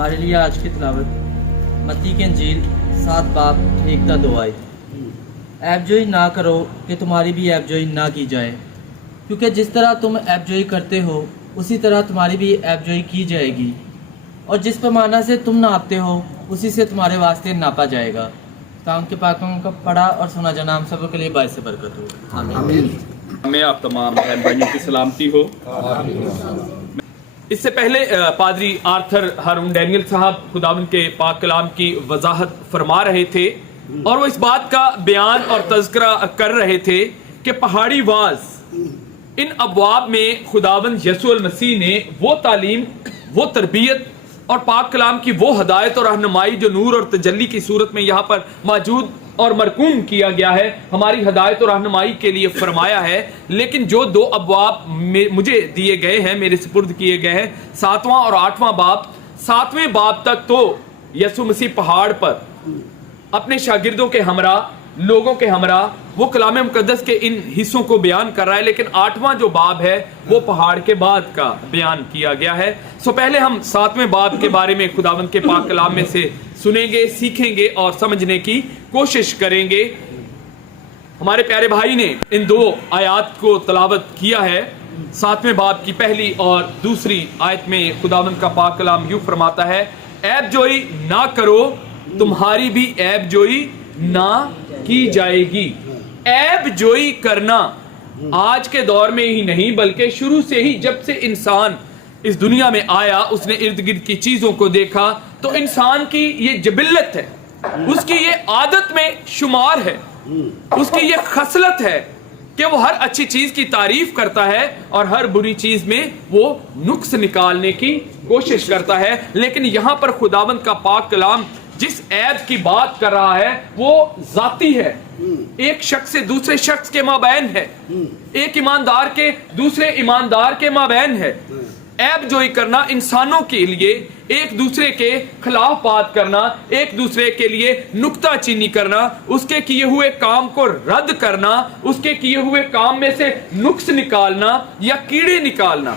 ہمارے لیے آج کی تلاوت متی کی انجیل 7 باب 1 تا 2 آئے۔ عیب جوئی نہ کرو کہ تمہاری بھی عیب جوئی نہ کی جائے، کیونکہ جس طرح تم عیب جوئی کرتے ہو اسی طرح تمہاری بھی عیب جوئی کی جائے گی، اور جس پیمانہ سے تم ناپتے ہو اسی سے تمہارے واسطے ناپا جائے گا۔ کام کے پاکوں کا پڑھا اور سنا جانا ہم سب کے لیے باعث برکت ہو، آمین۔ میں آپ تمام بہن بھائیوں کی سلامتی ہو۔ اس سے پہلے پادری آرتھر ہارون ڈینیل صاحب خداوند کے پاک کلام کی وضاحت فرما رہے تھے، اور وہ اس بات کا بیان اور تذکرہ کر رہے تھے کہ پہاڑی واز ان ابواب میں خداوند یسوع المسیح نے وہ تعلیم، وہ تربیت اور پاک کلام کی وہ ہدایت اور رہنمائی جو نور اور تجلی کی صورت میں یہاں پر موجود اور مرقوم کیا گیا ہے، ہماری ہدایت اور رہنمائی کے لیے فرمایا ہے۔ لیکن جو 2 ابواب مجھے دیے گئے ہیں، میرے سپرد کیے گئے ہیں، 7واں اور 8واں باب، 7ویں باب تک تو یسوع مسیح پہاڑ پر اپنے شاگردوں کے ہمراہ، لوگوں کے ہمراہ وہ کلام مقدس کے ان حصوں کو بیان کر رہا ہے، لیکن 8واں جو باب ہے وہ پہاڑ کے بعد کا بیان کیا گیا ہے۔ پہلے ہم 7ویں باب کے بارے میں خداوند کے پاک کلام میں سے سنیں گے، سیکھیں گے اور سمجھنے کی کوشش کریں گے۔ ہمارے پیارے بھائی نے ان 2 آیات کو تلاوت کیا ہے۔ 7ویں باب کی پہلی اور دوسری آیت میں خداوند کا پاک کلام یوں فرماتا ہے، عیب جوئی نہ کرو، تمہاری بھی عیب جوئی نہ کی جائے گی۔ عیب جوئی کرنا آج کے دور میں ہی نہیں بلکہ شروع سے ہی، جب سے انسان اس دنیا میں آیا، اس نے ارد گرد کی چیزوں کو دیکھا تو انسان کی یہ جبلت ہے، اس کی یہ عادت میں شمار ہے، اس کی یہ خصلت ہے کہ وہ ہر اچھی چیز کی تعریف کرتا ہے اور ہر بری چیز میں وہ نقص نکالنے کی کوشش کرتا ہے۔ لیکن یہاں پر خداوند کا پاک کلام جس عیب کی بات کر رہا ہے وہ ذاتی ہے، ایک شخص سے دوسرے شخص کے مابین ہے، ایک ایماندار کے دوسرے ایماندار کے مابین ہے۔ عیب جوئی کرنا انسانوں کے لیے ایک دوسرے کے خلاف بات کرنا، ایک دوسرے کے لیے نکتہ چینی کرنا، اس کے کیے ہوئے کام کو رد کرنا، اس کے کیے ہوئے کام میں سے نقص نکالنا یا کیڑے نکالنا۔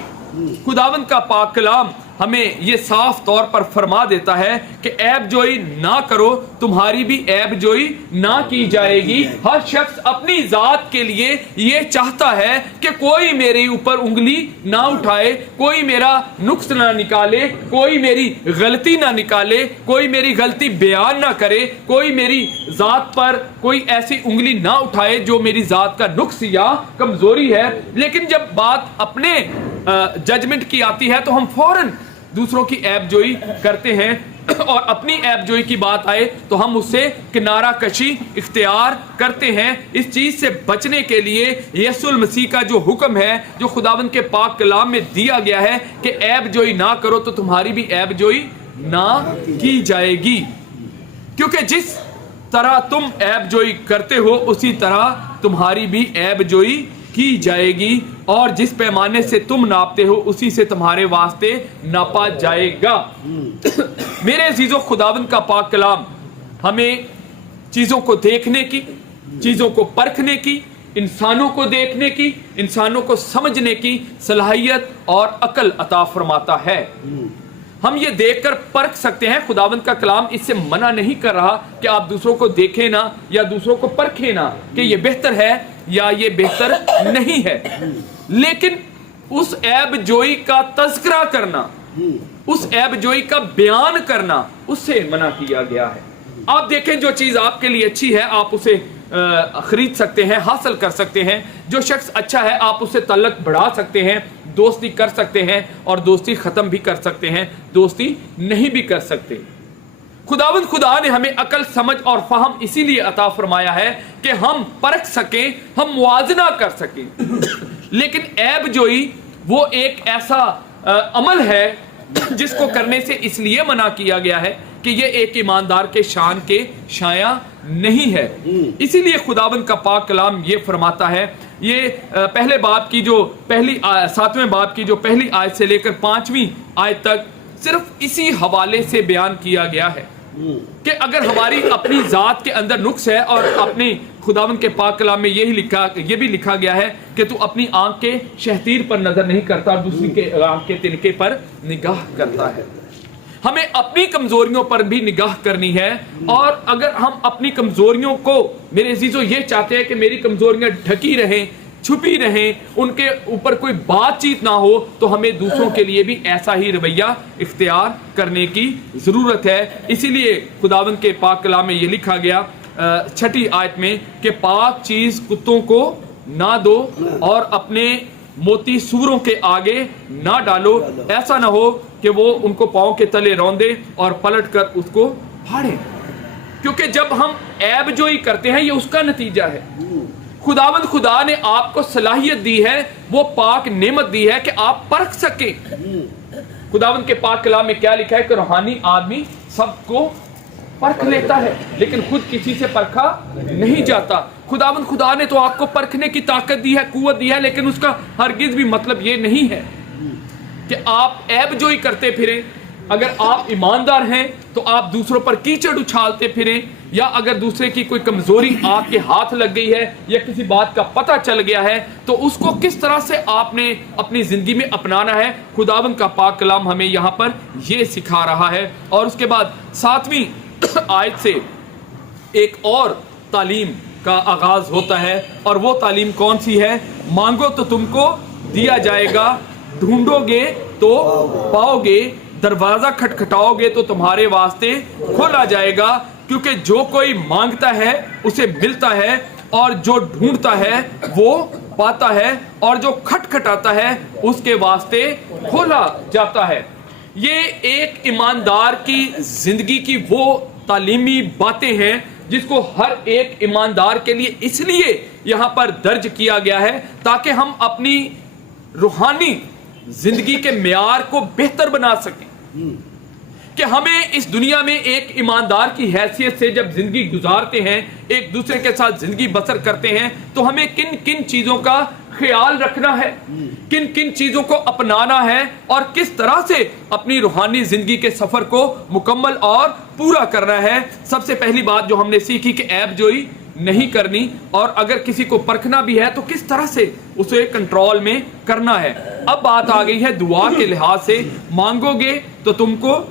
خداوند کا پاک کلام ہمیں یہ صاف طور پر فرما دیتا ہے کہ عیب جوئی نہ کرو، تمہاری بھی عیب جوئی نہ کی جائے گی۔ ہر شخص اپنی ذات کے لیے یہ چاہتا ہے کہ کوئی میرے اوپر انگلی نہ اٹھائے، کوئی میرا نقص نہ نکالے، کوئی میری غلطی نہ نکالے، کوئی میری غلطی بیان نہ کرے، کوئی میری ذات پر کوئی ایسی انگلی نہ اٹھائے جو میری ذات کا نقص یا کمزوری ہے۔ لیکن جب بات اپنے ججمنٹ کی آتی ہے تو ہم فوراً دوسروں کی عیب جوئی کرتے ہیں، اور اپنی عیب جوئی کی بات آئے تو ہم اس سے کنارہ کشی اختیار کرتے ہیں۔ اس چیز سے بچنے کے لیے یسوع المسیح کا جو حکم ہے، جو خداوند کے پاک کلام میں دیا گیا ہے کہ عیب جوئی نہ کرو تو تمہاری بھی عیب جوئی نہ کی جائے گی، کیونکہ جس طرح تم عیب جوئی کرتے ہو اسی طرح تمہاری بھی عیب جوئی کی جائے گی، اور جس پیمانے سے تم ناپتے ہو اسی سے تمہارے واسطے ناپا جائے گا۔ میرے عزیزو، خداوند کا پاک کلام ہمیں چیزوں کو دیکھنے کی، چیزوں کو پرکھنے کی، انسانوں کو دیکھنے کی، انسانوں کو سمجھنے کی صلاحیت اور عقل عطا فرماتا ہے۔ ہم یہ دیکھ کر پرکھ سکتے ہیں۔ خداوند کا کلام اس سے منع نہیں کر رہا کہ آپ دوسروں کو دیکھیں نہ یا دوسروں کو پرکھیں نہ کہ یہ بہتر ہے یا یہ بہتر نہیں ہے، لیکن اس عیب جوئی کا تذکرہ کرنا، اس عیب جوئی کا بیان کرنا، اس سے منع کیا گیا ہے۔ آپ دیکھیں، جو چیز آپ کے لیے اچھی ہے آپ اسے خرید سکتے ہیں، حاصل کر سکتے ہیں۔ جو شخص اچھا ہے آپ اسے تعلق بڑھا سکتے ہیں، دوستی کر سکتے ہیں، اور دوستی ختم بھی کر سکتے ہیں، دوستی نہیں بھی کر سکتے۔ خداوند خدا نے ہمیں عقل، سمجھ اور فہم اسی لیے عطا فرمایا ہے کہ ہم پرکھ سکیں، ہم موازنہ کر سکیں۔ لیکن عیب جوئی وہ ایک ایسا عمل ہے جس کو کرنے سے اس لیے منع کیا گیا ہے کہ یہ ایک ایماندار کے شان کے شایع نہیں ہے۔ اسی لیے خداوند کا پاک کلام یہ فرماتا ہے، یہ پہلے باب کی جو پہلی 7ویں باب کی جو پہلی آیت سے لے کر 5ویں آیت تک صرف اسی حوالے سے بیان کیا گیا ہے کہ اگر ہماری اپنی ذات کے اندر نقص ہے، اور اپنی خداوند کے پاک کلام میں یہ بھی لکھا گیا ہے کہ تو اپنی آنکھ کے شہتیر پر نظر نہیں کرتا اور دوسری کے آنکھ کے تنکے پر نگاہ کرتا ہے۔ ہمیں اپنی کمزوریوں پر بھی نگاہ کرنی ہے، اور اگر ہم اپنی کمزوریوں کو میرے عزیزو یہ چاہتے ہیں کہ میری کمزوریاں ڈھکی رہیں، چھپی رہیں، ان کے اوپر کوئی بات چیت نہ ہو، تو ہمیں دوسروں کے لیے بھی ایسا ہی رویہ اختیار کرنے کی ضرورت ہے۔ اسی لیے خداوند کے پاک کلام میں یہ لکھا گیا 6 آیت میں کہ پاک چیز کتوں کو نہ دو اور اپنے موتی سوروں کے آگے نہ ڈالو، ایسا نہ ہو کہ وہ ان کو پاؤں کے تلے روندے اور پلٹ کر اس کو پھاڑے۔ کیونکہ جب ہم عیب جوئی کرتے ہیں یہ اس کا نتیجہ ہے۔ خداوند خدا نے آپ کو صلاحیت دی ہے، وہ پاک نعمت دی ہے کہ آپ پرکھ سکیں۔ خداوند کے پاک کلام میں کیا لکھا ہے کہ روحانی آدمی سب کو پرکھ لیتا ہے لیکن خود کسی سے پرکھا نہیں جاتا۔ خداوند خدا نے تو آپ کو پرکھنے کی طاقت دی ہے، قوت دی ہے، لیکن اس کا ہرگز بھی مطلب یہ نہیں ہے کہ آپ عیب جوئی کرتے پھریں۔ اگر آپ ایماندار ہیں تو آپ دوسروں پر کیچڑ اچھالتے پھریں، یا اگر دوسرے کی کوئی کمزوری آپ کے ہاتھ لگ گئی ہے یا کسی بات کا پتہ چل گیا ہے تو اس کو کس طرح سے آپ نے اپنی زندگی میں اپنانا ہے، خداوند کا پاک کلام ہمیں یہاں پر یہ سکھا رہا ہے۔ اور اس کے بعد 7ویں آیت سے ایک اور تعلیم کا آغاز ہوتا ہے، اور وہ تعلیم کون سی ہے؟ مانگو تو تم کو دیا جائے گا، ڈھونڈو گے تو پاؤ گے، دروازہ کھٹکھٹاؤ گے تو تمہارے واسطے کھولا جائے گا، کیونکہ جو کوئی مانگتا ہے اسے ملتا ہے، اور جو ڈھونڈتا ہے وہ پاتا ہے، اور جو کھٹکھٹاتا ہے اس کے واسطے کھولا جاتا ہے۔ یہ ایک ایماندار کی زندگی کی وہ تعلیمی باتیں ہیں جس کو ہر ایک ایماندار کے لیے اس لیے یہاں پر درج کیا گیا ہے تاکہ ہم اپنی روحانی زندگی کے معیار کو بہتر بنا سکیں، کہ ہمیں اس دنیا میں ایک ایماندار کی حیثیت سے جب زندگی گزارتے ہیں، ایک دوسرے کے ساتھ زندگی بسر کرتے ہیں، تو ہمیں کن کن چیزوں کا خیال رکھنا ہے، کن کن چیزوں کو اپنانا ہے، اور کس طرح سے اپنی روحانی زندگی کے سفر کو مکمل اور پورا کرنا ہے۔ سب سے پہلی بات جو ہم نے سیکھی کہ عیب جوئی نہیں کرنی، اور اگر کسی کو پرکھنا بھی ہے تو کس طرح سے اسے کنٹرول میں کرنا ہے۔ اب بات آ گئی ہے دعا کے لحاظ سے، مانگو گے تو تم کو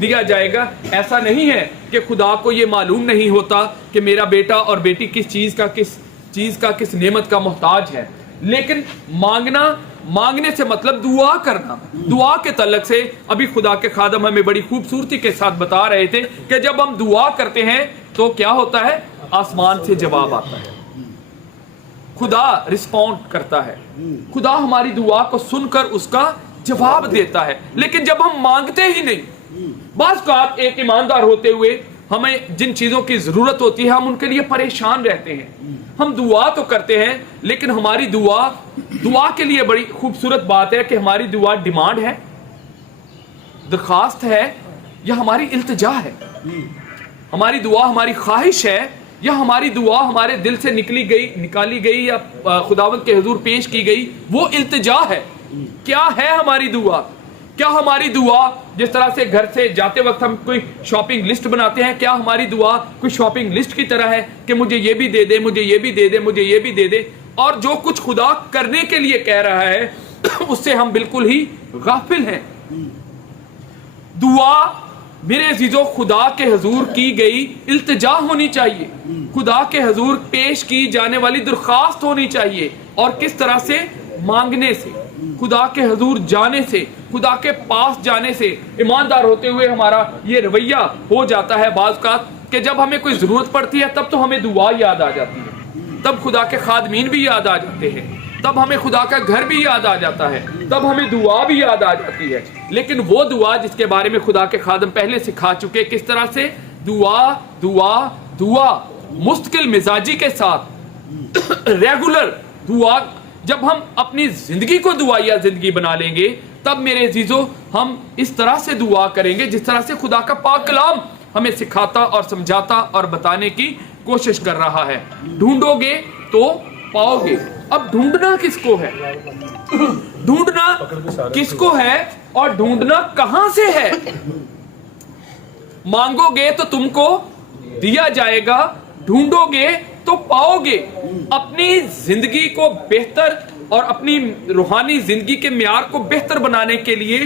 دیا جائے گا۔ ایسا نہیں ہے کہ خدا کو یہ معلوم نہیں ہوتا کہ میرا بیٹا اور بیٹی کس چیز کا کس نعمت کا محتاج ہے، لیکن مانگنے سے مطلب دعا کرنا۔ دعا کے تعلق سے ابھی خدا کے خادم ہمیں بڑی خوبصورتی کے ساتھ بتا رہے تھے کہ جب ہم دعا کرتے ہیں تو کیا ہوتا ہے؟ آسمان سے جواب آتا ہے، خدا رسپونڈ کرتا ہے، خدا ہماری دعا کو سن کر اس کا جواب دیتا ہے۔ لیکن جب ہم مانگتے ہی نہیں، بعض اوقات ایک ایماندار ہوتے ہوئے ہمیں جن چیزوں کی ضرورت ہوتی ہے ہم ان کے لیے پریشان رہتے ہیں۔ ہم دعا تو کرتے ہیں لیکن ہماری دعا کے لیے بڑی خوبصورت بات ہے کہ ہماری دعا ڈیمانڈ ہے، درخواست ہے، یا ہماری التجا ہے۔ ہماری دعا ہماری خواہش ہے، یا ہماری دعا ہمارے دل سے نکالی گئی یا خداوند کے حضور پیش کی گئی وہ التجا ہے۔ کیا ہے ہماری دعا؟ کیا ہماری دعا جس طرح سے گھر سے جاتے وقت ہم کوئی شاپنگ لسٹ بناتے ہیں، کیا ہماری دعا کوئی شاپنگ لسٹ کی طرح ہے کہ مجھے یہ بھی دے دے، مجھے یہ بھی دے دے، مجھے یہ بھی دے دے، اور جو کچھ خدا کرنے کے لیے کہہ رہا ہے اس سے ہم بالکل ہی غافل ہیں؟ دعا میرے عزیزو خدا کے حضور کی گئی التجا ہونی چاہیے، خدا کے حضور پیش کی جانے والی درخواست ہونی چاہیے، اور کس طرح سے؟ مانگنے سے، خدا کے حضور جانے سے، خدا کے پاس جانے سے۔ ایماندار ہوتے ہوئے ہمارا یہ رویہ ہو جاتا ہے بعض اوقات کہ جب ہمیں کوئی ضرورت پڑتی ہے تب تو ہمیں دعا یاد آ جاتی ہے، تب خدا کے خادمین بھی یاد آ جاتے ہیں، تب ہمیں خدا کا گھر بھی یاد آ جاتا ہے، تب ہمیں دعا بھی یاد آ جاتی ہے۔ لیکن وہ دعا جس کے بارے میں خدا کے خادم پہلے سکھا چکے کس طرح سے دعا دعا دعا مستقل مزاجی کے ساتھ ریگولر دعا، جب ہم اپنی زندگی کو دعائیا زندگی بنا لیں گے تب میرے عزیزو ہم اس طرح سے دعا کریں گے جس طرح سے خدا کا پاک کلام ہمیں سکھاتا اور سمجھاتا اور بتانے کی کوشش کر رہا ہے۔ ڈھونڈو گے تو پاؤ گے۔ اب ڈھونڈنا کس کو ہے؟ ڈھونڈنا کس کو ہے اور ڈھونڈنا کہاں سے ہے؟ مانگو گے تو تم کو دیا جائے گا، ڈھونڈو گے تو پاؤ گے۔ اپنی زندگی کو بہتر اور اپنی روحانی زندگی کے معیار کو بہتر بنانے کے لیے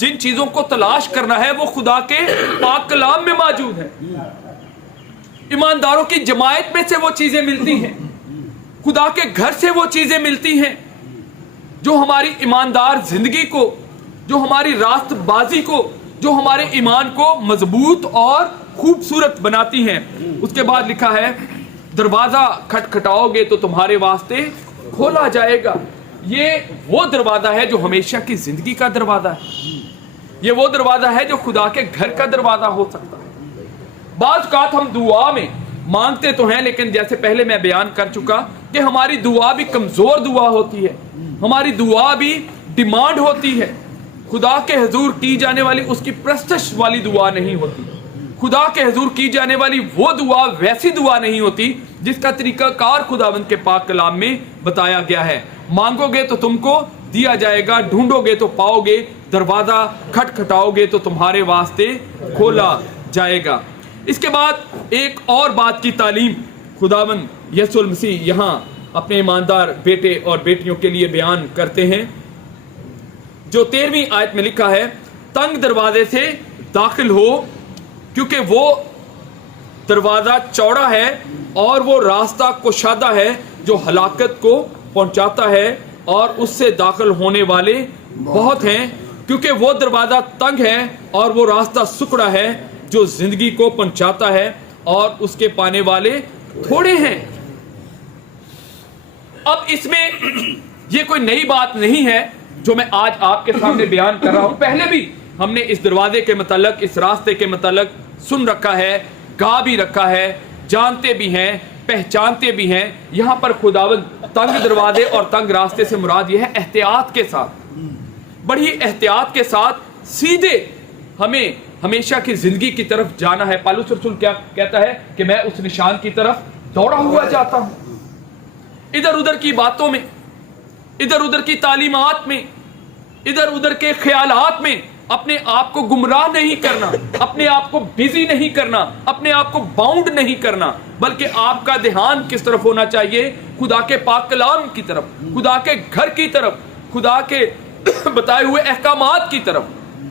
جن چیزوں کو تلاش کرنا ہے وہ خدا کے پاک کلام میں موجود ہے. ایمانداروں کی جماعت میں سے وہ چیزیں ملتی ہیں, خدا کے گھر سے وہ چیزیں ملتی ہیں جو ہماری ایماندار زندگی کو, جو ہماری راست بازی کو, جو ہمارے ایمان کو مضبوط اور خوبصورت بناتی ہیں. اس کے بعد لکھا ہے دروازہ کھٹکھٹاؤ گے تو تمہارے واسطے کھولا جائے گا. یہ وہ دروازہ ہے جو ہمیشہ کی زندگی کا دروازہ ہے. یہ وہ دروازہ ہے جو خدا کے گھر کا دروازہ ہو سکتا ہے. بعض اوقات ہم دعا میں مانگتے تو ہیں, لیکن جیسے پہلے میں بیان کر چکا کہ ہماری دعا بھی کمزور دعا ہوتی ہے, ہماری دعا بھی ڈیمانڈ ہوتی ہے. خدا کے حضور کی جانے والی اس کی پرستش والی دعا نہیں ہوتی. خدا کے حضور کی جانے والی وہ دعا ویسی دعا نہیں ہوتی جس کا طریقہ کار خداوند کے پاک کلام میں بتایا گیا ہے. مانگو گے تو تم کو دیا جائے گا, ڈھونڈو گے تو پاؤ گے, دروازہ کھٹکھٹاؤ گے تو تمہارے واسطے کھولا جائے گا. اس کے بعد ایک اور بات کی تعلیم خداوند یسوع المسیح یہاں اپنے ایماندار بیٹے اور بیٹیوں کے لیے بیان کرتے ہیں, جو 13ویں آیت میں لکھا ہے تنگ دروازے سے داخل ہو کیونکہ وہ دروازہ چوڑا ہے اور وہ راستہ کشادہ ہے جو ہلاکت کو پہنچاتا ہے, اور اس سے داخل ہونے والے بہت ہیں. کیونکہ وہ دروازہ تنگ ہے اور وہ راستہ سکڑا ہے جو زندگی کو پہنچاتا ہے, اور اس کے پانے والے تھوڑے ہیں. اب اس میں یہ کوئی نئی بات نہیں ہے جو میں آج آپ کے سامنے بیان کر رہا ہوں. پہلے بھی ہم نے اس دروازے کے متعلق, اس راستے کے متعلق سن رکھا ہے, گا بھی رکھا ہے, جانتے بھی ہیں, پہچانتے بھی ہیں. یہاں پر خداوند تنگ دروازے اور تنگ راستے سے مراد یہ ہے احتیاط کے ساتھ, بڑی احتیاط کے ساتھ سیدھے ہمیں ہمیشہ کی زندگی کی طرف جانا ہے. پالوس رسول کیا کہتا ہے کہ میں اس نشان کی طرف دوڑا ہوا جاتا ہوں. ادھر ادھر کی باتوں میں, ادھر ادھر کی تعلیمات میں, ادھر ادھر کے خیالات میں اپنے آپ کو گمراہ نہیں کرنا, اپنے آپ کو بزی نہیں کرنا, اپنے آپ کو باؤنڈ نہیں کرنا, بلکہ آپ کا دھیان کس طرف ہونا چاہیے؟ خدا کے پاک کلام کی طرف, خدا کے گھر کی طرف, خدا کے بتائے ہوئے احکامات کی طرف,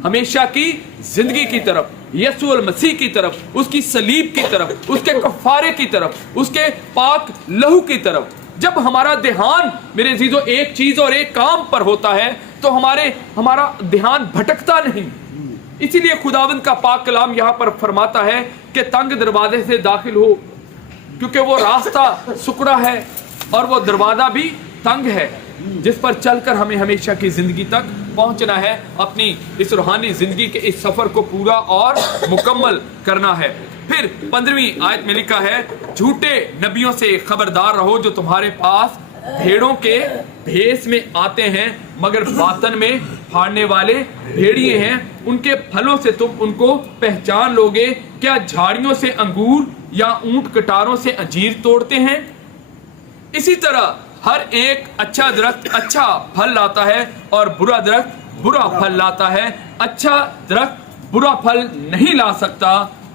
ہمیشہ کی زندگی کی طرف, یسوع المسیح کی طرف, اس کی صلیب کی طرف, اس کے کفارے کی طرف, اس کے پاک لہو کی طرف. جب ہمارا دھیان میرے عزیزو ایک چیز اور ایک کام پر ہوتا ہے تو ہمارا دھیان بھٹکتا نہیں. اسی لیے خداوند کا پاک کلام یہاں پر فرماتا ہے کہ تنگ دروازے سے داخل ہو کیونکہ وہ راستہ سکڑا ہے اور وہ دروازہ بھی تنگ ہے جس پر چل کر ہمیں ہمیشہ کی زندگی تک پہنچنا ہے, اپنی اس روحانی زندگی کے اس سفر کو پورا اور مکمل کرنا ہے. پھر 15ویں آیت میں لکھا ہے جھوٹے نبیوں سے خبردار رہو جو تمہارے پاس بھیڑوں کے بھیس میں آتے ہیں مگر باطن میں پھاڑنے والے بھیڑیے ہیں. ان کے پھلوں سے تم ان کو پہچان لوگے. کیا جھاڑیوں سے انگور یا اونٹ کٹاروں سے انجیر توڑتے ہیں؟ اسی طرح ہر ایک اچھا درخت اچھا پھل لاتا ہے اور برا درخت برا پھل لاتا ہے. اچھا درخت برا پھل نہیں لا سکتا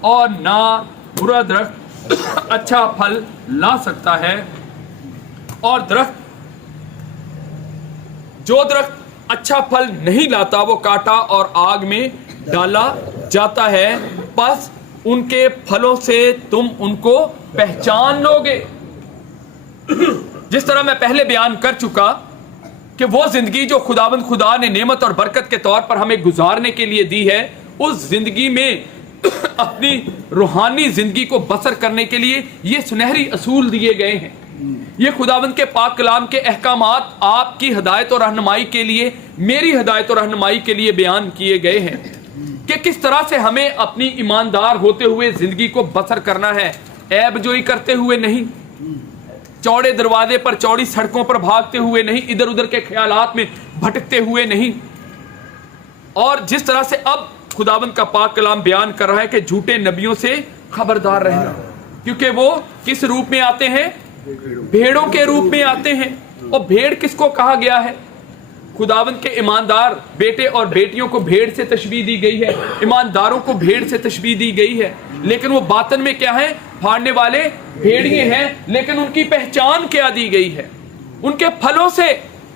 اور نہ برا درخت اچھا پھل لا سکتا ہے. اور جو درخت اچھا پھل نہیں لاتا وہ کاٹا اور آگ میں ڈالا جاتا ہے. پس ان کے پھلوں سے تم ان کو پہچان لوگے. جس طرح میں پہلے بیان کر چکا کہ وہ زندگی جو خداوند خدا نے نعمت اور برکت کے طور پر ہمیں گزارنے کے لیے دی ہے, اس زندگی میں اپنی روحانی زندگی کو بسر کرنے کے لیے یہ سنہری اصول دیے گئے ہیں. یہ خداوند کے پاک کلام کے احکامات آپ کی ہدایت اور رہنمائی کے لیے, میری ہدایت اور رہنمائی کے لیے بیان کیے گئے ہیں کہ کس طرح سے ہمیں اپنی ایماندار ہوتے ہوئے زندگی کو بسر کرنا ہے. عیب جوئی کرتے ہوئے نہیں, چوڑے دروازے پر چوڑی سڑکوں پر بھاگتے ہوئے نہیں, ادھر ادھر کے خیالات میں بھٹکتے ہوئے نہیں. اور جس طرح سے اب خداوند کا پاک کلام بیان کر رہا ہے کہ جھوٹے نبیوں سے خبردار رہنا, کیونکہ وہ کس روپ میں آتے ہیں؟ بھیڑوں کے روپ میں آتے ہیں. اور بھیڑ کس کو کہا گیا ہے؟ خداوند کے ایماندار بیٹے اور بیٹیوں کو بھیڑ سے تشبیہ دی گئی ہے, ایمانداروں کو بھیڑ سے تشبیہ دی گئی ہے. لیکن وہ باطن میں کیا ہیں؟ پھاڑنے والے بھیڑیے ہیں. لیکن ان کی پہچان کیا دی گئی ہے؟ ان کے پھلوں سے.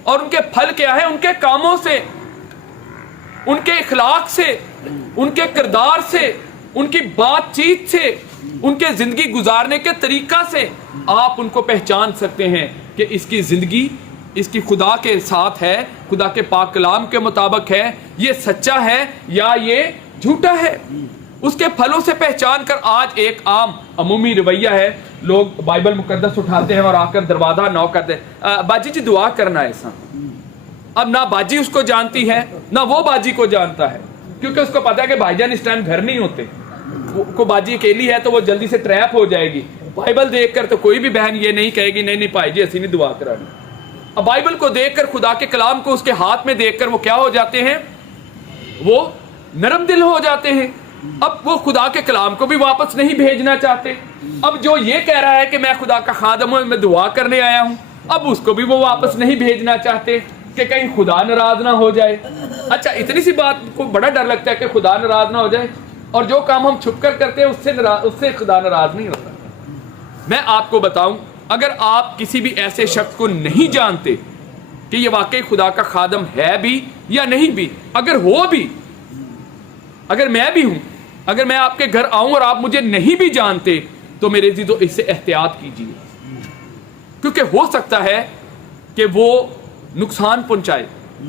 اور ان کے پھل کیا ہے؟ ان کے کاموں سے. ان کے اخلاق سے, ان کے کردار سے, ان کی بات چیت سے, ان کے زندگی گزارنے کے طریقہ سے آپ ان کو پہچان سکتے ہیں کہ اس کی زندگی اس کی خدا کے ساتھ ہے, خدا کے پاک کلام کے مطابق ہے, یہ سچا ہے یا یہ جھوٹا ہے. اس کے پھلوں سے پہچان کر. آج ایک عام عمومی رویہ ہے, لوگ بائبل مقدس اٹھاتے ہیں اور آ کر دروازہ نوک کرتے ہیں, باجی جی دعا کرنا ہے ایسا. اب نہ باجی اس کو جانتی ہے نہ وہ باجی کو جانتا ہے, کیونکہ اس کو پتا ہے کہ بھائی جان اس ٹائم گھر نہیں ہوتے, کو باجی اکیلی ہے تو وہ جلدی سے ٹریپ ہو جائے گی. بائبل دیکھ کر تو کوئی بھی بہن یہ نہیں کہے گی نہیں بھائی جی اسی نہیں دعا کرانی. اب بائبل کو دیکھ کر, خدا کے کلام کو اس کے ہاتھ میں دیکھ کر وہ کیا ہو جاتے ہیں, وہ نرم دل ہو جاتے ہیں. اب وہ خدا کے کلام کو بھی واپس نہیں بھیجنا چاہتے. اب جو یہ کہہ رہا ہے کہ میں خدا کا خادم ہوں, میں دعا کرنے آیا ہوں, اب اس کو بھی وہ واپس نہیں بھیجنا چاہتے کہ کہیں خدا ناراض نہ ہو جائے. اچھا اتنی سی بات کو بڑا ڈر لگتا ہے کہ خدا ناراض نہ ہو جائے, اور جو کام ہم چھپ کر کرتے ہیں اس سے خدا ناراض نہیں ہوتا. میں آپ کو بتاؤں, اگر آپ کسی بھی ایسے شخص کو نہیں جانتے کہ یہ واقعی خدا کا خادم ہے بھی یا نہیں بھی, اگر ہو بھی, اگر میں بھی ہوں, اگر میں آپ کے گھر آؤں اور آپ مجھے نہیں بھی جانتے, تو میرے عزیزو اس سے احتیاط کیجیے, کیونکہ ہو سکتا ہے کہ وہ نقصان پہنچائے,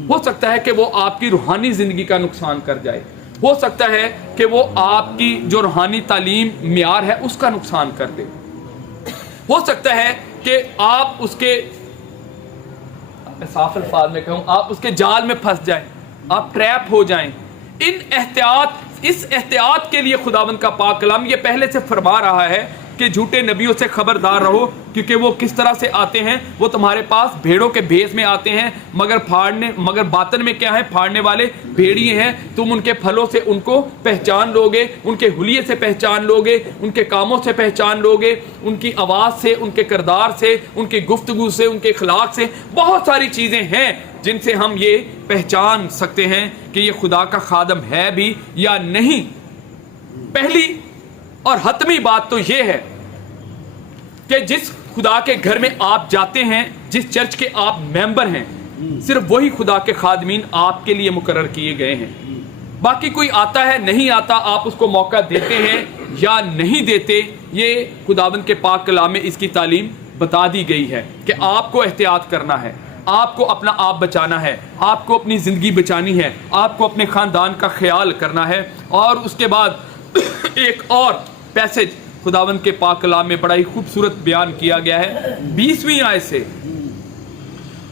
ہو سکتا ہے کہ وہ آپ کی روحانی زندگی کا نقصان کر جائے, ہو سکتا ہے کہ وہ آپ کی جو روحانی تعلیم معیار ہے اس کا نقصان کر دے, ہو سکتا ہے کہ آپ اس کے, صاف الفاظ میں کہوں, آپ اس کے جال میں پھنس جائیں, آپ ٹریپ ہو جائیں. اس احتیاط کے لیے خداوند کا پاک کلام یہ پہلے سے فرما رہا ہے کہ جھوٹے نبیوں سے خبردار رہو, کیونکہ وہ کس طرح سے آتے ہیں, وہ تمہارے پاس بھیڑوں کے بھیس میں آتے ہیں, مگر باطن میں کیا ہے, پھاڑنے والے بھیڑیے ہیں. تم ان کے پھلوں سے ان کو پہچان لوگے, ان کے حلیے سے پہچان لوگے, ان کے کاموں سے پہچان لوگے, ان کی آواز سے, ان کے کردار سے, ان کی گفتگو سے, ان کے اخلاق سے. بہت ساری چیزیں ہیں جن سے ہم یہ پہچان سکتے ہیں کہ یہ خدا کا خادم ہے بھی یا نہیں. پہلی اور حتمی بات تو یہ ہے کہ جس خدا کے گھر میں آپ جاتے ہیں, جس چرچ کے آپ ممبر ہیں, صرف وہی خدا کے خادمین آپ کے لیے مقرر کیے گئے ہیں. باقی کوئی آتا ہے نہیں آتا, آپ اس کو موقع دیتے ہیں یا نہیں دیتے, یہ خداوند کے پاک کلام میں اس کی تعلیم بتا دی گئی ہے کہ آپ کو احتیاط کرنا ہے, آپ کو اپنا آپ بچانا ہے, آپ کو اپنی زندگی بچانی ہے, آپ کو اپنے خاندان کا خیال کرنا ہے. اور اس کے بعد ایک اور پیسج خداوند کے پاک کلام میں بڑا ہی خوبصورت بیان کیا گیا ہے 20ویں آیت سے,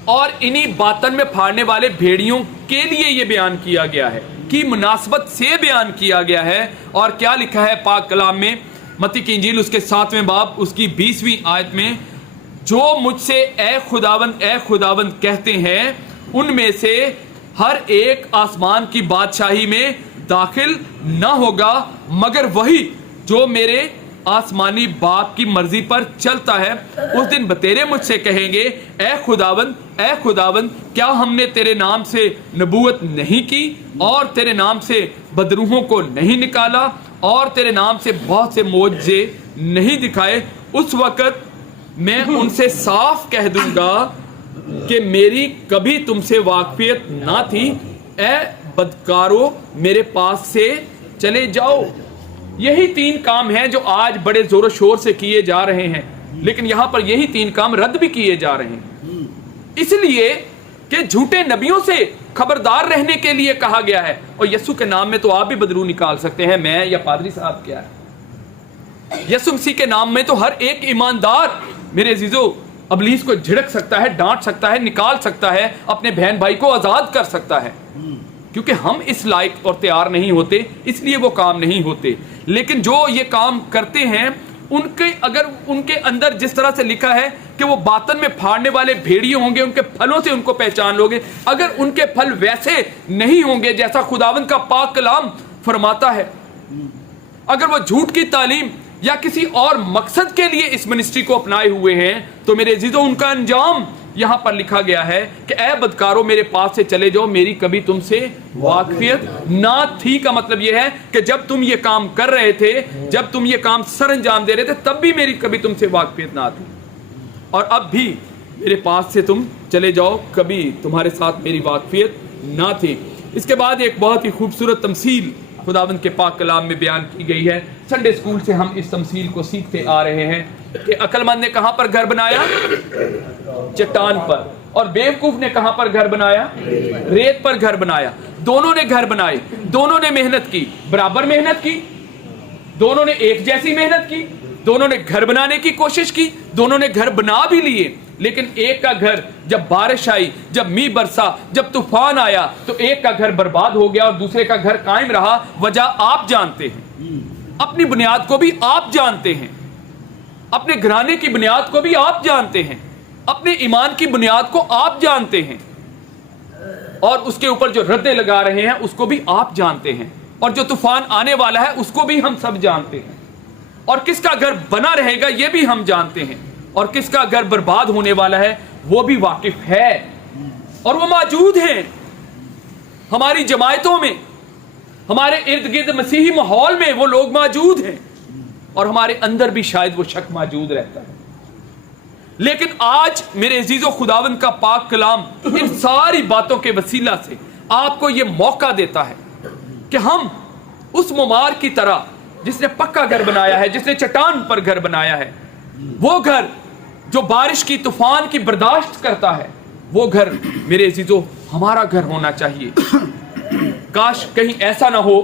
اور انہی باطن میں پھاڑنے والے بھیڑیوں کے لیے یہ بیان کیا گیا ہے, کی مناسبت سے بیان کیا گیا ہے. اور کیا لکھا ہے پاک کلام میں, متی کی انجیل اس کے 7ویں باب اس کی 20ویں آیت میں, جو مجھ سے اے خداوند کہتے ہیں ان میں سے ہر ایک آسمان کی بادشاہی میں داخل نہ ہوگا, مگر وہی جو میرے آسمانی باپ کی مرضی پر چلتا ہے. اس دن بتیرے مجھ سے کہیں گے, اے خداوند کیا ہم نے تیرے نام سے نبوت نہیں کی, اور تیرے نام سے بدروحوں کو نہیں نکالا, اور تیرے نام سے بہت سے معجزے نہیں دکھائے. اس وقت میں ان سے صاف کہہ دوں گا کہ میری کبھی تم سے واقفیت نہ تھی, اے بدکارو میرے پاس سے چلے جاؤ. یہی 3 کام ہیں جو آج بڑے زور و شور سے کیے جا رہے ہیں, لیکن یہاں پر یہی 3 کام رد بھی کیے جا رہے ہیں, اس لیے کہ جھوٹے نبیوں سے خبردار رہنے کے لیے کہا گیا ہے. اور یسوع کے نام میں تو آپ بھی بدرو نکال سکتے ہیں, میں یا پادری صاحب کیا ہے, یسوع مسیح کے نام میں تو ہر ایک ایماندار میرے عزیزو ابلیس کو جھڑک سکتا ہے, ڈانٹ سکتا ہے, نکال سکتا ہے, اپنے بہن بھائی کو آزاد کر سکتا ہے. کیونکہ ہم اس لائق اور تیار نہیں ہوتے, اس لیے وہ کام نہیں ہوتے. لیکن جو یہ کام کرتے ہیں, اگر ان کے اندر جس طرح سے لکھا ہے کہ وہ باطن میں پھاڑنے والے بھیڑیے ہوں گے, ان کے پھلوں سے ان کو پہچان لوگے. اگر ان کے پھل ویسے نہیں ہوں گے جیسا خداوند کا پاک کلام فرماتا ہے, اگر وہ جھوٹ کی تعلیم یا کسی اور مقصد کے لیے اس منسٹری کو اپنائے ہوئے ہیں, تو میرے عزیزو ان کا انجام یہاں پر لکھا گیا ہے کہ اے بدکارو میرے پاس سے چلے جاؤ, میری کبھی تم سے واقفیت نہ تھی. کا مطلب یہ ہے کہ جب تم یہ کام کر رہے تھے, جب تم یہ کام سر انجام دے رہے تھے, تب بھی میری کبھی تم سے واقفیت نہ تھی, اور اب بھی میرے پاس سے تم چلے جاؤ, کبھی تمہارے ساتھ میری واقفیت نہ تھی. اس کے بعد ایک بہت ہی خوبصورت تمثیل خداوند کے پاک کلام میں بیان کی گئی ہے. سنڈے اسکول سے ہم اس تمثیل کو سیکھتے آ رہے ہیں کہ عقل مند نے کہاں پر گھر بنایا؟ چٹان پر. اور بیوقوف نے کہاں پر گھر بنایا؟ ریت پر گھر بنایا. دونوں نے گھر بنائے, دونوں نے محنت کی, برابر محنت کی, دونوں نے ایک جیسی محنت کی, دونوں نے گھر بنانے کی کوشش کی, دونوں نے گھر بنا بھی لیے. لیکن ایک کا گھر جب بارش آئی, جب میہ برسا, جب طوفان آیا تو ایک کا گھر برباد ہو گیا اور دوسرے کا گھر قائم رہا. وجہ آپ جانتے ہیں, اپنی بنیاد کو بھی آپ جانتے ہیں, اپنے گھرانے کی بنیاد کو بھی آپ جانتے ہیں, اپنے ایمان کی بنیاد کو آپ جانتے ہیں, اور اس کے اوپر جو ردے لگا رہے ہیں اس کو بھی آپ جانتے ہیں, اور جو طوفان آنے والا ہے اس کو بھی ہم سب جانتے ہیں, اور کس کا گھر بنا رہے گا یہ بھی ہم جانتے ہیں, اور کس کا گھر برباد ہونے والا ہے وہ بھی واقف ہے. اور وہ موجود ہیں ہماری جماعتوں میں, ہمارے ارد گرد مسیحی ماحول میں وہ لوگ موجود ہیں, اور ہمارے اندر بھی شاید وہ شک موجود رہتا ہے. لیکن آج میرے عزیزو خداوند کا پاک کلام ان ساری باتوں کے وسیلہ سے آپ کو یہ موقع دیتا ہے کہ ہم اس ممار کی طرح جس نے پکا گھر بنایا ہے, جس نے چٹان پر گھر بنایا ہے, وہ گھر جو بارش کی طوفان کی برداشت کرتا ہے, وہ گھر میرے عزیزو ہمارا گھر ہونا چاہیے. کاش کہیں ایسا نہ ہو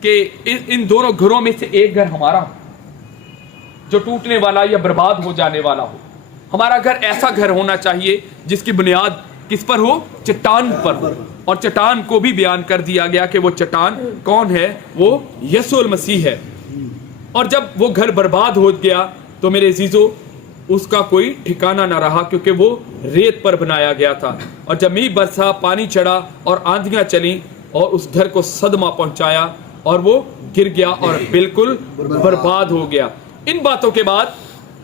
کہ ان دونوں گھروں میں سے ایک گھر ہمارا ہو جو ٹوٹنے والا یا برباد ہو جانے والا ہو. ہمارا گھر ایسا گھر ہونا چاہیے جس کی بنیاد کس پر ہو؟ چٹان پر ہو. اور چٹان کو بھی بیان کر دیا گیا کہ وہ چٹان کون ہے؟ وہ یسوع المسیح ہے. اور جب وہ گھر برباد ہو گیا تو میرے عزیزو اس کا کوئی ٹھکانہ نہ رہا, کیونکہ وہ ریت پر بنایا گیا تھا. اور جب میہ برسا, پانی چڑھا اور آندھیاں چلیں اور اس گھر کو صدمہ پہنچایا اور وہ گر گیا اور بالکل برباد ہو گیا. ان باتوں کے بعد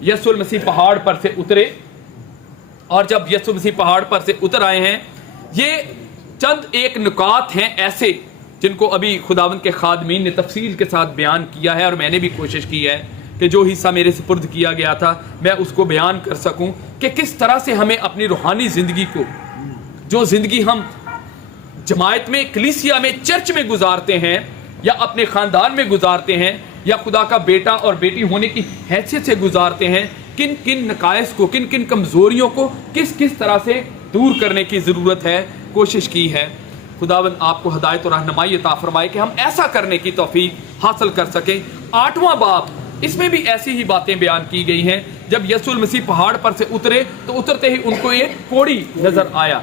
یسوع المسیح پہاڑ پر سے اترے, اور جب یسوع مسیح پہاڑ پر سے اتر آئے ہیں, یہ چند ایک نکات ہیں ایسے جن کو ابھی خداوند کے خادمین نے تفصیل کے ساتھ بیان کیا ہے, اور میں نے بھی کوشش کی ہے کہ جو حصہ میرے سپرد کیا گیا تھا میں اس کو بیان کر سکوں کہ کس طرح سے ہمیں اپنی روحانی زندگی کو, جو زندگی ہم جماعت میں, کلیسیا میں, چرچ میں گزارتے ہیں یا اپنے خاندان میں گزارتے ہیں یا خدا کا بیٹا اور بیٹی ہونے کی حیثیت سے گزارتے ہیں, کن کن نقائص کو, کن کن کمزوریوں کو کس کس طرح سے دور کرنے کی ضرورت ہے, کوشش کی ہے. خداوند آپ کو ہدایت اور رہنمائی عطا فرمائے کہ ہم ایسا کرنے کی توفیق حاصل کر سکیں. 8واں باب, اس میں بھی ایسی ہی باتیں بیان کی گئی ہیں. جب یسوع المسیح پہاڑ پر سے اترے تو اترتے ہی ان کو ایک کوڑی نظر آیا.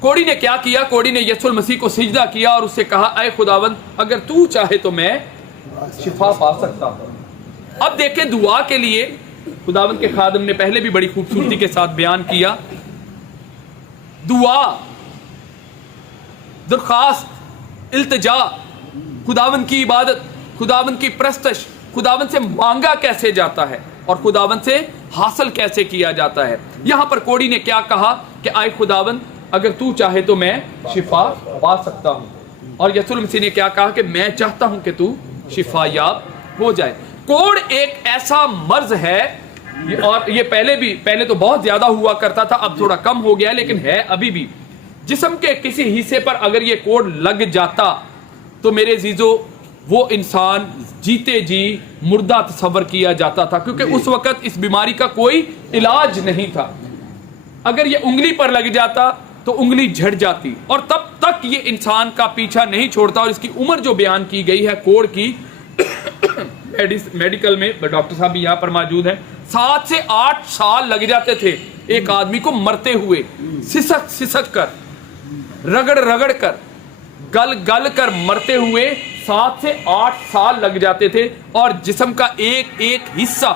کوڑی نے کیا کیا؟ کوڑی نے یسوع المسیح کو سجدہ کیا اور اس سے کہا, اے خداوند اگر تو چاہے تو میں شفا پا سکتا ہوں. اب دیکھیں دعا کے لیے خداوند کے خادم نے پہلے بھی بڑی خوبصورتی کے ساتھ بیان کیا. دعا, درخواست, التجا, خداوند کی عبادت, خداوند کی پرستش, خداوند سے مانگا کیسے جاتا ہے اور خداوند سے حاصل کیسے کیا جاتا ہے. یہاں پر کوڑی نے کیا کہا کہ اے خداوند اگر تو چاہے تو میں شفا پا سکتا ہوں, اور یسوع المسیح نے کیا کہا کہ میں چاہتا ہوں کہ تو شفا یاب ہو جائے. کوڑ ایک ایسا مرض ہے, اور یہ پہلے تو بہت زیادہ ہوا کرتا تھا, اب تھوڑا کم ہو گیا, لیکن ہے ابھی بھی. جسم کے کسی حصے پر اگر یہ کوڑ لگ جاتا تو میرے عزیزو وہ انسان جیتے جی مردہ تصور کیا جاتا تھا, کیونکہ اس وقت اس بیماری کا کوئی علاج نہیں تھا. اگر یہ انگلی پر لگ جاتا تو انگلی جھڑ جاتی, اور تب تک یہ انسان کا پیچھا نہیں چھوڑتا. اور اس کی عمر جو بیان کی گئی ہے کوڑ کی, میڈیکل میں ڈاکٹر صاحب بھی یہاں پر موجود ہیں, 7 سے 8 سال لگ جاتے تھے ایک آدمی کو مرتے ہوئے, سسک سسک کر, رگڑ رگڑ کر, گل گل کر مرتے ہوئے 7 سے 8 سال لگ جاتے تھے. اور جسم کا ایک ایک حصہ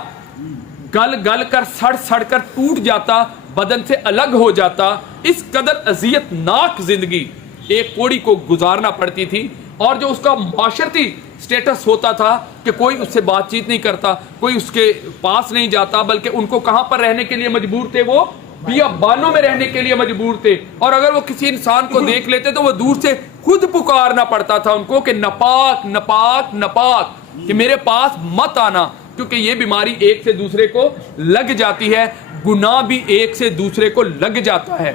گل گل کر, سڑ سڑ کر ٹوٹ جاتا, بدن سے الگ ہو جاتا. اس قدر اذیت ناک زندگی ایک کوڑی کو گزارنا پڑتی تھی. اور جو اس کا معاشرتی سٹیٹس ہوتا تھا کہ کوئی اس سے بات چیت نہیں کرتا, کوئی اس کے پاس نہیں جاتا, بلکہ ان کو کہاں پر رہنے کے لیے مجبور تھے؟ وہ بیابانوں میں رہنے کے لیے مجبور تھے. اور اگر وہ کسی انسان کو دیکھ لیتے تو وہ دور سے خود پکارنا پڑتا تھا ان کو کہ نپاک نپاک نپاک, کہ میرے پاس مت آنا, کیونکہ یہ بیماری ایک سے دوسرے کو لگ جاتی ہے, گناہ بھی ایک سے دوسرے کو لگ جاتا ہے.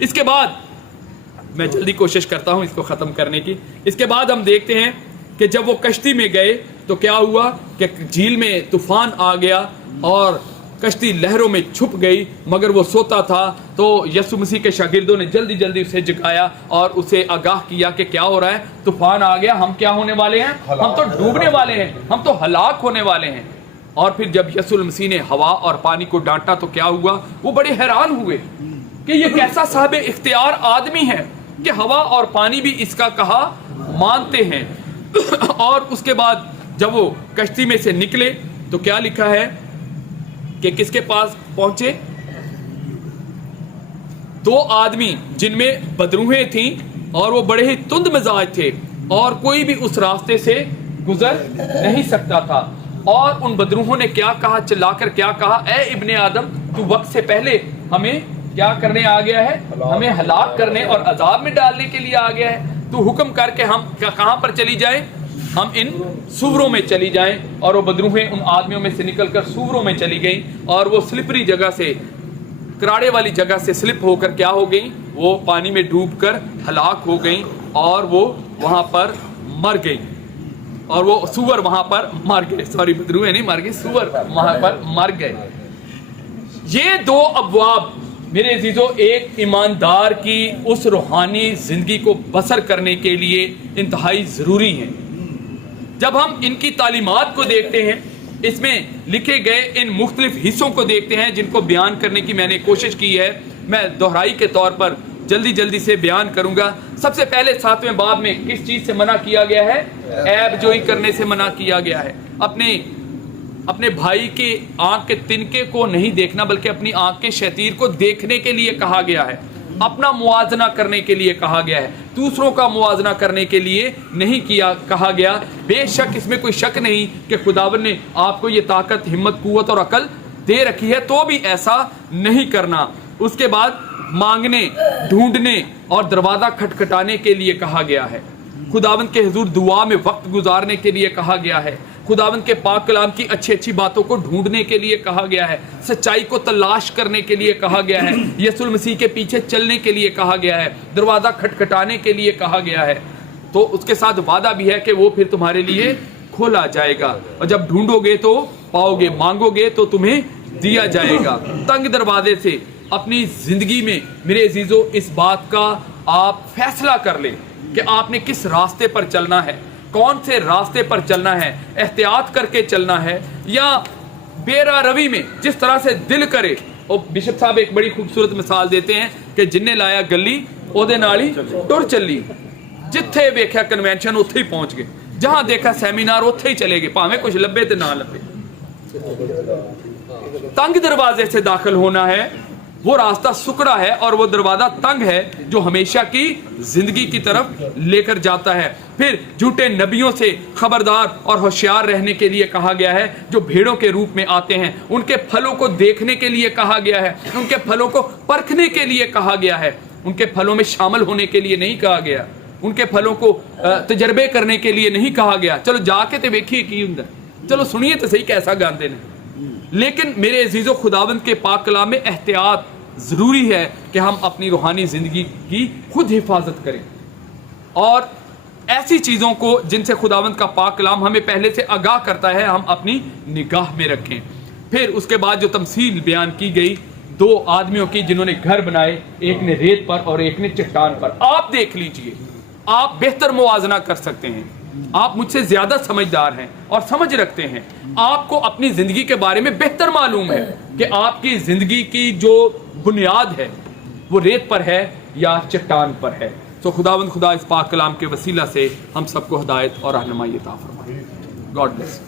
اس کے بعد میں جلدی کوشش کرتا ہوں اس کو ختم کرنے کی. اس کے بعد ہم دیکھتے ہیں کہ جب وہ کشتی میں گئے تو کیا ہوا کہ جھیل میں طوفان آ گیا اور کشتی لہروں میں چھپ گئی, مگر وہ سوتا تھا. تو یسوع مسیح کے شاگردوں نے جلدی جلدی اسے جگایا اور اسے آگاہ کیا کہ کیا ہو رہا ہے, طوفان آ گیا, ہم کیا ہونے والے ہیں, ہم تو ڈوبنے والے ہیں, ہم تو ہلاک ہونے والے ہیں. اور پھر جب یسوع مسیح نے ہوا اور پانی کو ڈانٹا تو کیا ہوا, وہ بڑے حیران ہوئے کہ یہ کیسا صاحب اختیار آدمی ہے کہ ہوا اور پانی بھی اس کا کہا مانتے ہیں. اور اس کے بعد جب وہ کشتی میں سے نکلے تو کیا لکھا ہے کہ کس کے پاس پہنچے, 2 آدمی جن میں بدروہیں تھیں اور وہ بڑے ہی تند مزاج تھے اور کوئی بھی اس راستے سے گزر نہیں سکتا تھا. اور ان بدروہوں نے کیا کہا, چلا کر کیا کہا, اے ابن آدم تو وقت سے پہلے ہمیں کیا کرنے آ گیا ہے, ہمیں ہلاک کرنے اور عذاب میں ڈالنے کے لیے آ گیا ہے. تو حکم کر کے ہم کہاں پر چلی جائیں, ہم ان سوروں میں چلی جائیں. اور وہ بدروہیں ان آدمیوں میں سے نکل کر سوروں میں چلی گئیں اور وہ سلپری جگہ سے, کراڑے والی جگہ سے سلپ ہو کر کیا ہو گئیں, وہ پانی میں ڈوب کر ہلاک ہو گئیں اور وہ وہاں پر مر گئیں. اور وہ سور وہاں پر مر گئے, سوری بدروہیں نہیں مر گئے, سور وہاں پر مر گئے. یہ 2 ابواب میرے عزیزو ایک ایماندار کی اس روحانی زندگی کو بسر کرنے کے لیے انتہائی ضروری ہیں. جب ہم ان کی تعلیمات کو دیکھتے ہیں, اس میں لکھے گئے ان مختلف حصوں کو دیکھتے ہیں جن کو بیان کرنے کی میں نے کوشش کی ہے, میں دہرائی کے طور پر جلدی سے بیان کروں گا. سب سے پہلے 7ویں باب میں کس چیز سے منع کیا گیا ہے, عیب جوئی کرنے سے منع کیا گیا ہے. اپنے بھائی کے آنکھ کے تنکے کو نہیں دیکھنا بلکہ اپنی آنکھ کے شتیر کو دیکھنے کے لیے کہا گیا ہے. اپنا موازنہ کرنے کے لیے کہا گیا ہے, دوسروں کا موازنہ کرنے کے لیے نہیں کہا گیا. بے شک اس میں کوئی شک نہیں کہ خداوند نے آپ کو یہ طاقت, ہمت, قوت اور عقل دے رکھی ہے, تو بھی ایسا نہیں کرنا. اس کے بعد مانگنے, ڈھونڈنے اور دروازہ کھٹکھٹانے کے لیے کہا گیا ہے. خداوند کے حضور دعا میں وقت گزارنے کے لیے کہا گیا ہے. خداوند کے پاک کلام کی اچھی باتوں کو ڈھونڈنے کے لیے کہا گیا ہے. سچائی کو تلاش کرنے کے لیے کہا گیا ہے. یسوع مسیح کے پیچھے چلنے کے لیے کہا گیا ہے. دروازہ کھٹکھٹانے کے لیے کہا گیا ہے. تو اس کے ساتھ وعدہ بھی ہے کہ وہ پھر تمہارے لیے کھولا جائے گا, اور جب ڈھونڈو گے تو پاؤ گے, مانگو گے تو تمہیں دیا جائے گا. تنگ دروازے سے اپنی زندگی میں میرے عزیزو اس بات کا آپ فیصلہ کر لیں کہ آپ نے کس راستے پر چلنا ہے, کون سے راستے پر چلنا ہے, احتیاط کر کے چلنا ہے یا بے راہ روی میں جس طرح سے دل کرے. اور بشپ صاحب ایک بڑی خوبصورت مثال دیتے ہیں کہ جن نے لایا گلی اودے نالی ٹر چلی, جتھے ویکھیا کنونشن اتھے ہی پہنچ گئے, جہاں دیکھا سیمینار اتھے ہی چلے گئے, پاویں کچھ لبے تے نہ لبے. تنگ دروازے سے داخل ہونا ہے, وہ راستہ سکڑا ہے اور وہ دروازہ تنگ ہے جو ہمیشہ کی زندگی کی طرف لے کر جاتا ہے. پھر جھوٹے نبیوں سے خبردار اور ہوشیار رہنے کے لیے کہا گیا ہے, جو بھیڑوں کے روپ میں آتے ہیں. ان کے پھلوں کو دیکھنے کے لیے کہا گیا ہے, ان کے پھلوں کو پرکھنے کے لیے کہا گیا ہے. ان کے پھلوں میں شامل ہونے کے لیے نہیں کہا گیا, ان کے پھلوں کو تجربے کرنے کے لیے نہیں کہا گیا. چلو جا کے تے ویکھیے کی ہوندا, چلو سنیے تو صحیح کیسا گاندے نے. لیکن میرے عزیزو خداوند کے پاک کلام میں احتیاط ضروری ہے کہ ہم اپنی روحانی زندگی کی خود حفاظت کریں اور ایسی چیزوں کو جن سے خداوند کا پاک کلام ہمیں پہلے سے آگاہ کرتا ہے ہم اپنی نگاہ میں رکھیں. پھر اس کے بعد جو تمثیل بیان کی گئی 2 آدمیوں کی جنہوں نے گھر بنائے, ایک نے ریت پر اور ایک نے چٹان پر. آپ دیکھ لیجئے, آپ بہتر موازنہ کر سکتے ہیں, آپ مجھ سے زیادہ سمجھدار ہیں اور سمجھ رکھتے ہیں, آپ کو اپنی زندگی کے بارے میں بہتر معلوم ہے کہ آپ کی زندگی کی جو بنیاد ہے وہ ریت پر ہے یا چٹان پر ہے. تو خداوند خدا اس پاک کلام کے وسیلہ سے ہم سب کو ہدایت اور رہنمائی عطا فرمائے. God bless.